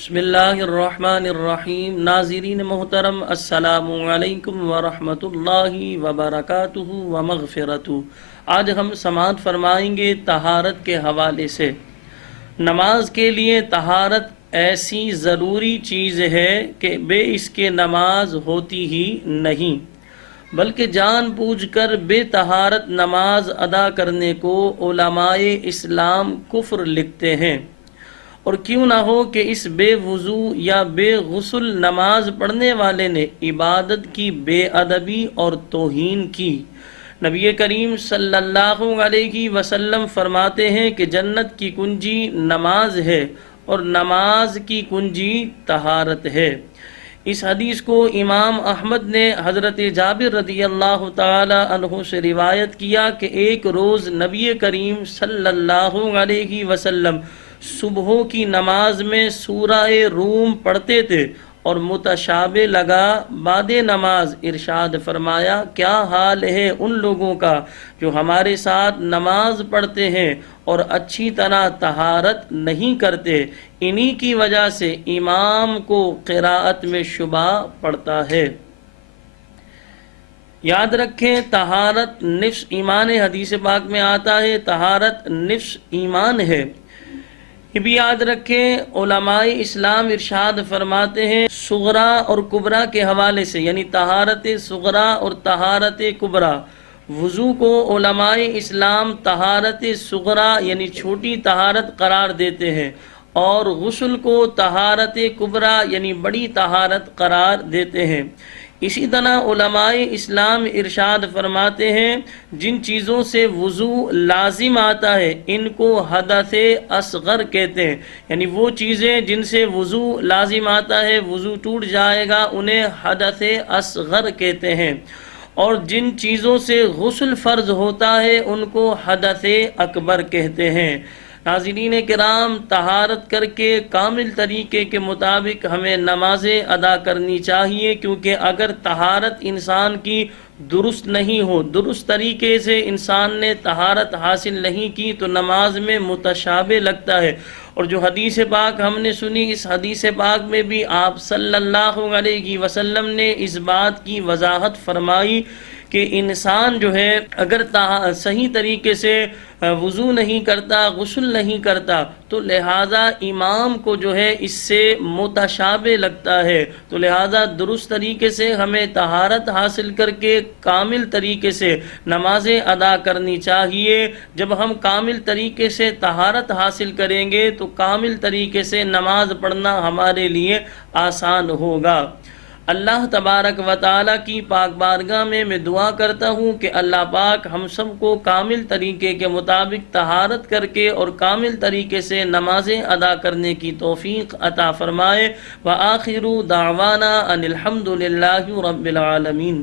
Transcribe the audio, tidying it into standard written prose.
بسم اللہ الرحمن الرحیم۔ ناظرین محترم، السلام علیکم ورحمۃ اللہ وبرکاتہ ومغفرتہ۔ آج ہم سماعت فرمائیں گے طہارت کے حوالے سے۔ نماز کے لیے طہارت ایسی ضروری چیز ہے کہ بے اس کے نماز ہوتی ہی نہیں، بلکہ جان بوجھ کر بے طہارت نماز ادا کرنے کو علماء اسلام کفر لکھتے ہیں۔ اور کیوں نہ ہو کہ اس بے وضو یا بے غسل نماز پڑھنے والے نے عبادت کی بے ادبی اور توہین کی۔ نبی کریم صلی اللہ علیہ وسلم فرماتے ہیں کہ جنت کی کنجی نماز ہے اور نماز کی کنجی طہارت ہے۔ اس حدیث کو امام احمد نے حضرت جابر رضی اللہ تعالی عنہ سے روایت کیا کہ ایک روز نبی کریم صلی اللہ علیہ وسلم صبح کی نماز میں سورہ روم پڑھتے تھے اور متشابہ لگا بعد نماز ارشاد فرمایا، کیا حال ہے ان لوگوں کا جو ہمارے ساتھ نماز پڑھتے ہیں اور اچھی طرح طہارت نہیں کرتے، انہی کی وجہ سے امام کو قراءت میں شبہ پڑتا ہے۔ یاد رکھیں، طہارت نفس ایمان، حدیث پاک میں آتا ہے طہارت نفس ایمان ہے۔ یہ بھی یاد رکھیں، علماء اسلام ارشاد فرماتے ہیں صغرا اور کبرا کے حوالے سے، یعنی طہارت صغرا اور طہارت کبرا۔ وضو کو علماء اسلام طہارت صغرا یعنی چھوٹی طہارت قرار دیتے ہیں، اور غسل کو طہارت کبرا یعنی بڑی طہارت قرار دیتے ہیں۔ اسی طرح علماء اسلام ارشاد فرماتے ہیں جن چیزوں سے وضو لازم آتا ہے ان کو حدث اصغر کہتے ہیں، یعنی وہ چیزیں جن سے وضو لازم آتا ہے، وضو ٹوٹ جائے گا، انہیں حدث اصغر کہتے ہیں، اور جن چیزوں سے غسل فرض ہوتا ہے ان کو حدث اکبر کہتے ہیں۔ ناظرین کرام، طہارت کر کے کامل طریقے کے مطابق ہمیں نمازیں ادا کرنی چاہیے، کیونکہ اگر طہارت انسان کی درست نہیں ہو، درست طریقے سے انسان نے طہارت حاصل نہیں کی تو نماز میں متشابہ لگتا ہے۔ اور جو حدیث پاک ہم نے سنی، اس حدیث پاک میں بھی آپ صلی اللہ علیہ وسلم نے اس بات کی وضاحت فرمائی کہ انسان جو ہے اگر صحیح طریقے سے وضو نہیں کرتا، غسل نہیں کرتا، تو لہٰذا امام کو جو ہے اس سے متشابہ لگتا ہے، تو لہٰذا درست طریقے سے ہمیں طہارت حاصل کر کے کامل طریقے سے نمازیں ادا کرنی چاہیے۔ جب ہم کامل طریقے سے طہارت حاصل کریں گے تو کامل طریقے سے نماز پڑھنا ہمارے لیے آسان ہوگا۔ اللہ تبارک و تعالیٰ کی پاک بارگاہ میں دعا کرتا ہوں کہ اللہ پاک ہم سب کو کامل طریقے کے مطابق طہارت کر کے اور کامل طریقے سے نمازیں ادا کرنے کی توفیق عطا فرمائے۔ وآخر دعوانا ان الحمد للہ رب العالمین۔